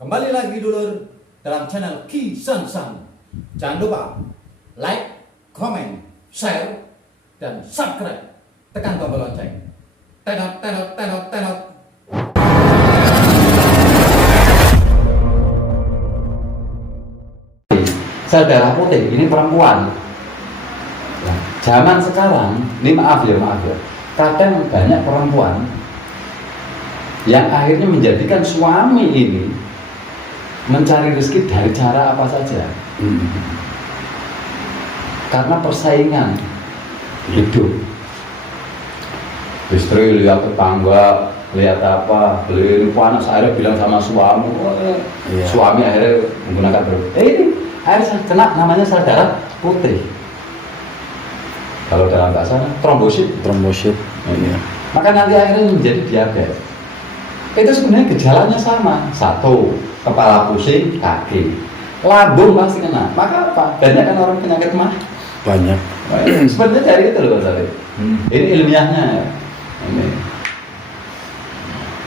Kembali lagi dulur dalam channel Ki San San. Jangan lupa like, comment, share, dan subscribe. Tekan tombol lonceng. Tenot, tenot, tenot, tenot. Saudara putih, ini perempuan. Nah, zaman sekarang, ini maaf ya, kadang banyak perempuan yang akhirnya menjadikan suami ini mencari rezeki dari cara apa saja. Karena persaingan hidup. Istri lihat tetangga, lihat apa, beli ini panas, akhirnya bilang sama suami, suami akhirnya menggunakan ini akhirnya kena namanya saudara putih. Kalau dalam bahasa trombosit. Iya. Maka nanti akhirnya menjadi diabetes. Itu sebenarnya gejalanya sama. Satu, kepala pusing, kaki, lambung pasti kena. Maka apa? Banyak kan orang penyakit mah. Banyak. Sebenarnya dari itu loh Pak. Ini ilmiahnya. Ini.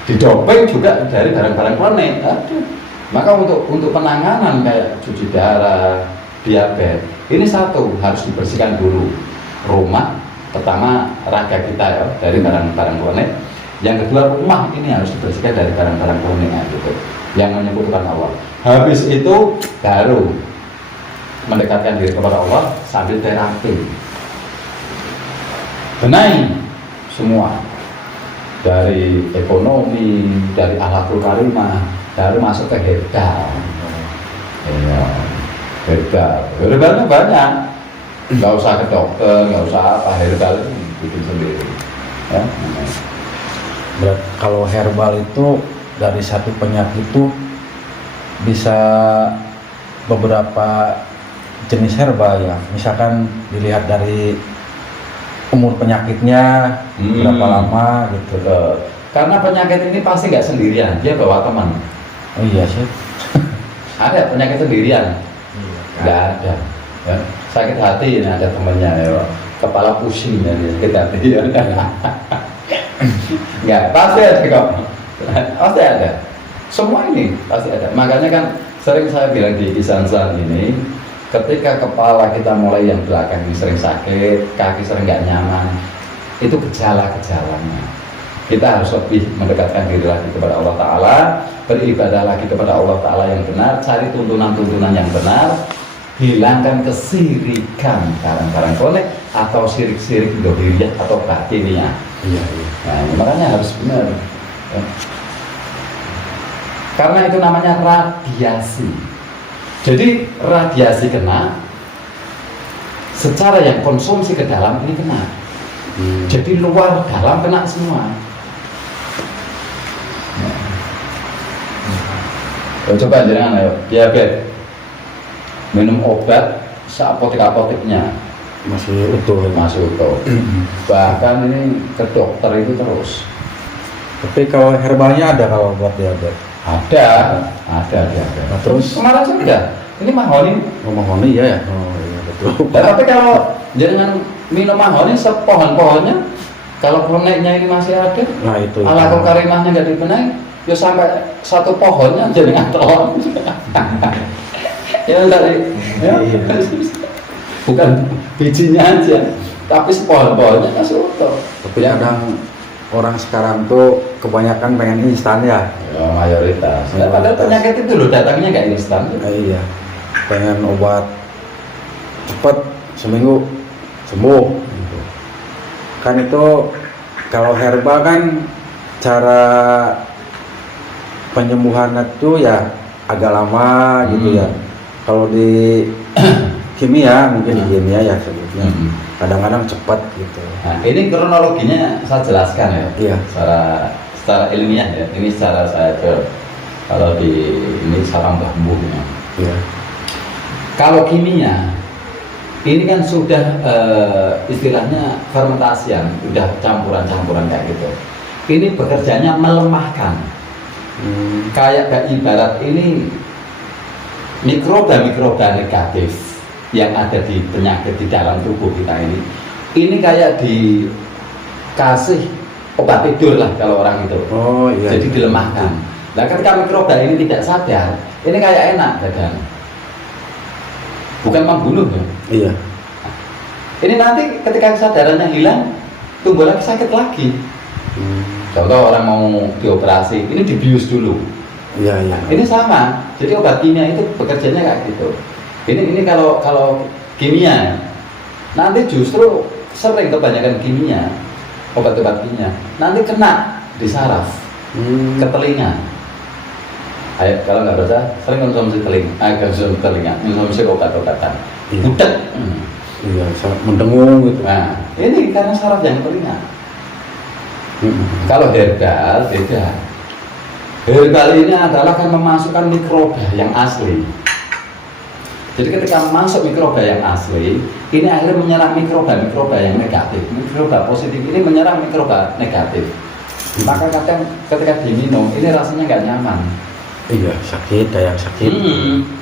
Didoping juga dari barang-barang kronik. Aduh. Maka untuk penanganan kayak cuci darah, diabetes, ini satu harus dibersihkan dulu rumah, pertama raga kita ya dari barang-barang kronik. Yang kedua rumah ini harus dibersihkan dari barang-barang kronik gitu, yang menyebutkan Allah. Habis itu baru mendekatkan diri kepada Allah sambil terapi. Benahi semua dari ekonomi, dari akhlakul karimah, baru masuk ke herbal. Ya, herbalnya banyak. Nggak usah ke dokter, nggak usah apa, herbal itu bikin sendiri. Ya. Kalau herbal itu dari satu penyakit itu bisa beberapa jenis herbal ya. Misalkan dilihat dari umur penyakitnya berapa lama gitu. Karena penyakit ini pasti nggak sendirian, dia bawa teman. Oh iya sih. Ada penyakit sendirian? Nggak ada. Ya. Sakit hati ini ada temannya, ya. Kepala pusing ya, sakit hati. Ya. Nggak, pasti ada kok. Pasti ada. Semua ini pasti ada. Makanya kan sering saya bilang di Kisan-san ini, ketika kepala kita mulai yang belakang ini sering sakit, kaki sering nggak nyaman, itu gejala-gejalanya. Kita harus lebih mendekatkan diri lagi kepada Allah Ta'ala, beribadah lagi kepada Allah Ta'ala yang benar, cari tuntunan-tuntunan yang benar, hilangkan kesirikan barang-barang kronik atau sirik-sirik dohiriyah atau batiniyah. Iya. Nah, makanya harus benar. Ya. Karena itu namanya radiasi. Jadi radiasi kena, secara yang konsumsi ke dalam ini kena. Jadi luar dalam kena semua. Coba jangan ayo diabetes, minum obat seapotek-apoteknya Masih utuh. Bahkan ini ke dokter itu terus. Tapi kalau herbalnya ada kalau buat diabetes. Ada diabetes. Nah, terus kemarin sudah. Ini mahoni. oh mahoni ya ya. Oh iya betul. Tapi kalau jangan minum mahoni sepohon-pohonnya, kalau kroniknya ini masih ada, Nah itu. alakul karimahnya nggak dibenahi, ya sampai satu pohonnya jadi ngantelon. Ya dari, ya, bukan bijinya aja, tapi sepohon-pohonnya masih utuh. Tapi kadang orang sekarang tuh kebanyakan pengen instan ya. Ya mayoritas. Nah, padahal penyakit itu loh datangnya nggak instan. Iya. Pengen obat cepet seminggu sembuh. Gitu. Kan itu kalau herbal kan cara penyembuhan itu ya agak lama gitu ya. Kalau di kimia mungkin di kimia ya sebutnya kadang-kadang cepat gitu. Nah, ini kronologinya saya jelaskan ya. Iya. Secara ilmiah ya. Ini secara saya kalau di ini sarang bambunya. Iya. Kalau kimia ini kan sudah istilahnya fermentasian, sudah campuran-campuran kayak gitu. Ini bekerjanya melemahkan. Kayak ibarat ini mikroba negatif yang ada di penyakit di dalam tubuh kita ini kayak dikasih obat tidur lah kalau orang itu. Oh iya. Jadi dilemahkan. Nah ketika mikroba ini tidak sadar, ini kayak enak dadang, bukan membunuh ya. Iya. Ini nanti ketika kesadarannya hilang, tumbuh lagi sakit lagi. Contoh orang mau dioperasi, ini dibius dulu. Iya, iya. Ini sama, jadi obat kimia itu bekerjanya kayak gitu. Ini kalau kimia, nanti justru sering kebanyakan kimia, obat-obat kimia, nanti kena di saraf, ke telinga. Ayo, kalau nggak percaya, sering konsumsi telinga, konsumsi obat-obatan, Iya. budak. Iya, sangat mendengung gitu. Nah, ini karena saraf yang telinga. Kalau herbal beda. Herbal ini adalah kan memasukkan mikroba yang asli. Jadi ketika masuk mikroba yang asli, ini akhirnya menyerang mikroba yang negatif. Mikroba positif ini menyerang mikroba negatif. Maka kadang ketika diminum, ini rasanya nggak nyaman. Iya, sakit, kayak sakit.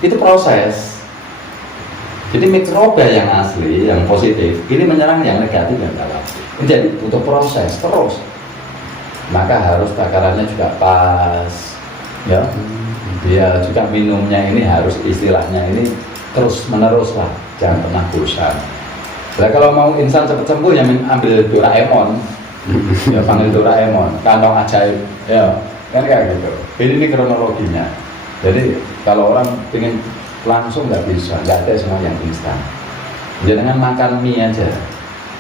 Itu proses. Jadi mikroba yang asli, yang positif, ini menyerang yang negatif yang dalam. Jadi butuh proses terus. Maka harus takarannya juga pas, ya. Dia juga minumnya ini harus istilahnya ini terus menerus lah, jangan pernah bosan. Nah kalau mau insan cepat sembuh ya ambil Doraemon, ya panggil Doraemon, kantong ajaib, ya kan kayak gitu. Ini kronologinya. Jadi kalau orang ingin langsung nggak bisa, nggak ada semua yang instan. Jangan makan mie aja,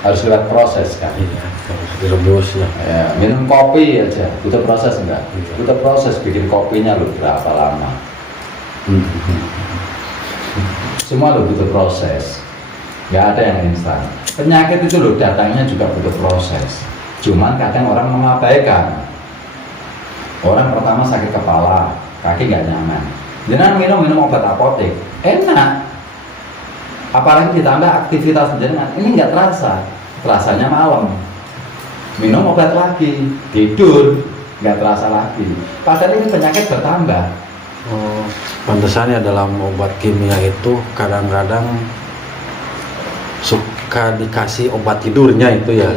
harus lewat proses kan. Iya, harus direbus ya. Ya, minum kopi aja, butuh proses enggak? Iya. Butuh proses bikin kopinya loh berapa lama. Semua lo butuh proses, nggak ada yang instan. Penyakit itu loh datangnya juga butuh proses. Cuman kadang orang mengabaikan. Orang pertama sakit kepala, kaki nggak nyaman. Jangan minum obat apotek, enak. Apalagi ditambah aktivitas jenengan, ini nggak terasa, terasanya malam. Minum obat lagi, tidur, nggak terasa lagi. Padahal ini penyakit bertambah. Oh, pantesannya dalam obat kimia itu kadang-kadang suka dikasih obat tidurnya itu ya.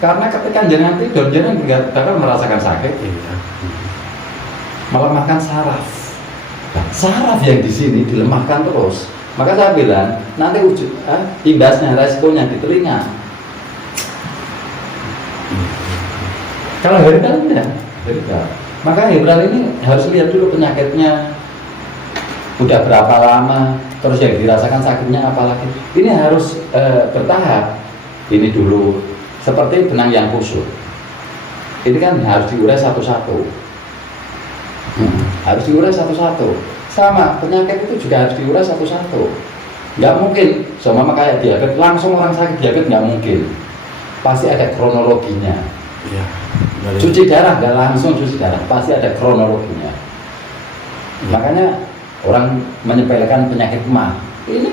Karena ketika jenengan tidur, jenengan nggak bakal merasakan sakit, Iya. melemahkan saraf. Nah, saraf yang di sini dilemahkan terus. Maka saya bilang nanti imbasnya, resikonya di telinga. Kalau herbal enggak, herbal. Maka herbal ini harus lihat dulu penyakitnya udah berapa lama, terus yang dirasakan sakitnya apalagi. Ini harus bertahap. Ini dulu seperti benang yang kusut. Ini kan harus diurai satu-satu. Harus diurai satu-satu. Sama penyakit itu juga harus diurai satu-satu. Nggak mungkin sama kayak diabetes langsung orang sakit diabetes, nggak mungkin. Pasti ada kronologinya. Iya. Cuci darah nggak langsung cuci darah, pasti ada kronologinya. Makanya orang menyepelekan penyakit mah ini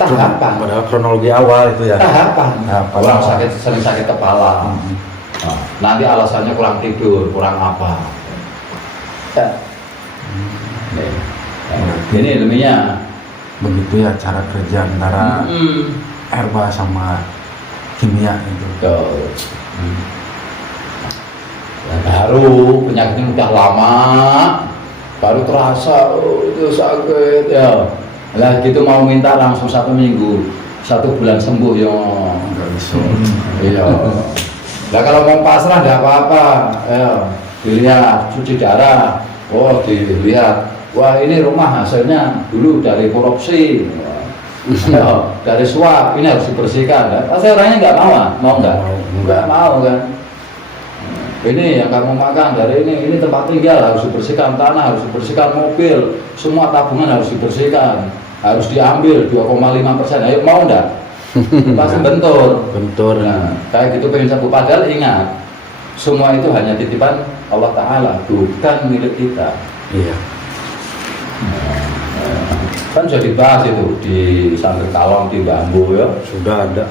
tahapan. Padahal kronologi awal itu ya. Tahapan. Tahapan Orang awal. sakit sering sakit kepala. Nah, nanti alasannya kurang tidur, kurang apa? Ya. Ini ilmiah. Begitu ya cara kerja antara herba sama kimia itu. Tuh. Nah, baru penyakitnya udah lama, baru terasa itu sakit ya. Lah gitu mau minta langsung 1 minggu, 1 bulan sembuh ya. Enggak bisa. Iya. Nah kalau mau pasrah nggak apa-apa, ya. Dilihat cuci darah, oh dilihat, wah ini rumah hasilnya dulu dari korupsi, ya, dari suap, ini harus dibersihkan. Pasti orangnya nggak mau nggak mau kan. Ini yang kamu makan dari ini tempat tinggal harus dibersihkan, tanah harus dibersihkan, mobil, semua tabungan harus dibersihkan, harus diambil 2,5%. Ayo mau enggak? Pasti bentur. Nah, kayak gitu pengen sembuh. Padahal ingat, semua itu hanya titipan Allah Ta'ala, bukan milik kita. Iya. Kan sudah dibahas itu di Santri Kalong di Bambu ya. Sudah ada.